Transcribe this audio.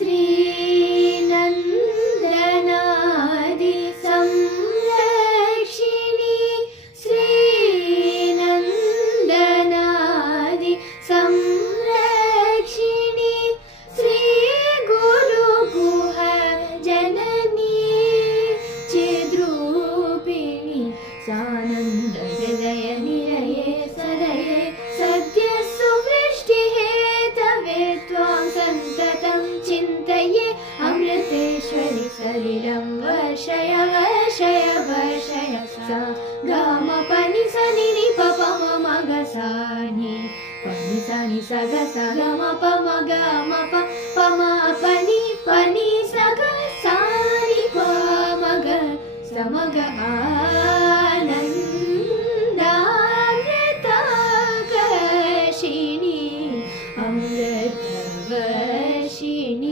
श्रीनन्दनादि संरक्षिणी श्रीनन्दनादि संरक्षिणी श्रीगुरुगुह जननी चिद्रूपिणी सानन्द हृदय निलये सदये सद्य सुवृष्टिहेतवे त्वां सन्ततं चिन्तये अमृतेश्वरि सलिलं वर्षय वर्षय वर्षय सा गाम पनि सनि नि प प म म ग सा नि पनि सा नि स ग सा ग म प म ग म प प म प नि स ग सा नि प म ग स म ग आनन्दामृताकर्षिणी अमृतवर्षिणी।